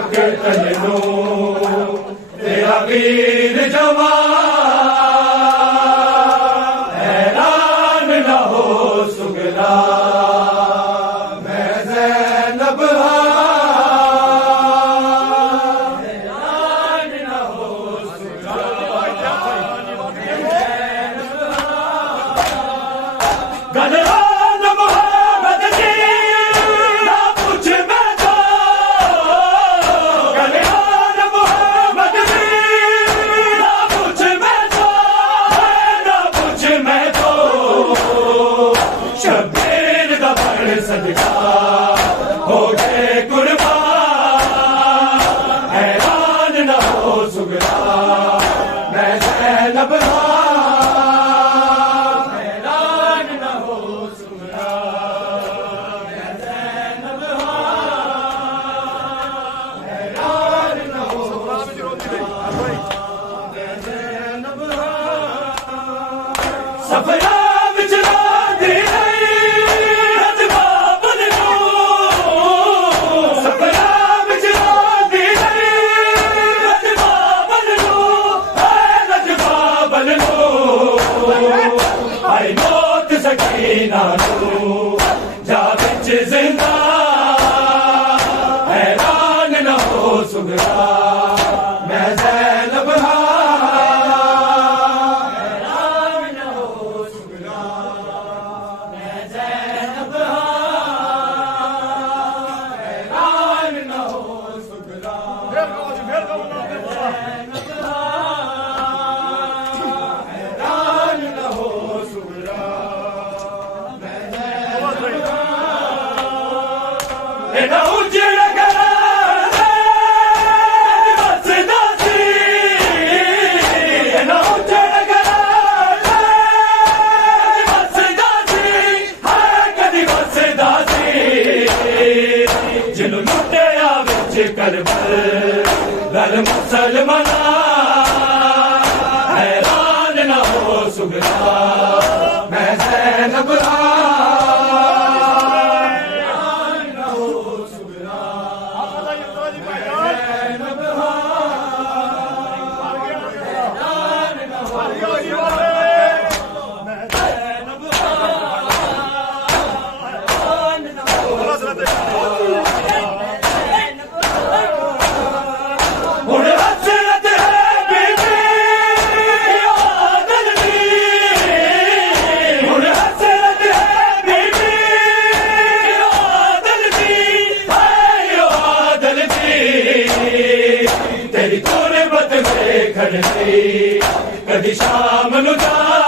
तक तलनो तेरा वीर जवान हैरान न हो सुगरा मैं ज़ैनब हैरान न हो सुगरा गलरान मोहम्मद जी ना पूछ मैं तो गलरान मोहम्मद जी ना पूछ मैं तो ना पूछ मैं तो शब्बीर दा फड़ सदका हो गए कुर्बान हैरान न हो सुगरा मैं ज़ैनब सफरा बिचरा दी रजबा बदलो सफरा बिचरा दी रजबा बदलो रजबा बदलो आई मौत सकीना तू जा बिच जिंदा हैरान न हो सुगरा मैं ज़ैनब करबल मुसलमाना हैरान न हो सुगरा मैं ज़ैनब हैरान न हो सुगरा ज़ैनब हैरान न हो मैं ज़ैनब हैरान न हो तेरी तुरबत में खड़ती कदी शाम नु जा